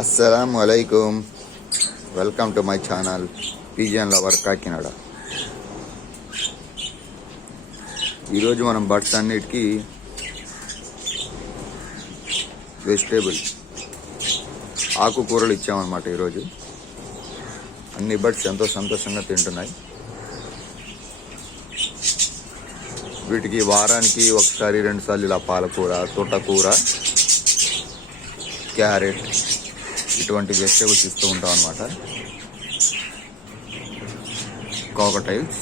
అస్సలాము అలైకుం. Welcome to my channel పిజిఎన్ lover Kakinada. ఈరోజు మనం బర్డ్స్ అన్నిటికీ వెజిటేబుల్ ఆకుకూరలు ఇచ్చామన్నమాట. ఈరోజు అన్ని బర్డ్స్ ఎంతో సంతోషంగా తింటున్నాయి. వీటికి వారానికి ఒకసారి 2 సార్లు ఇలా పాలకూర, తోటకూర, క్యారెట్ ఇటువంటి వెజిటేబుల్స్ ఇస్తూ ఉంటాం అన్నమాట. కాకటైల్స్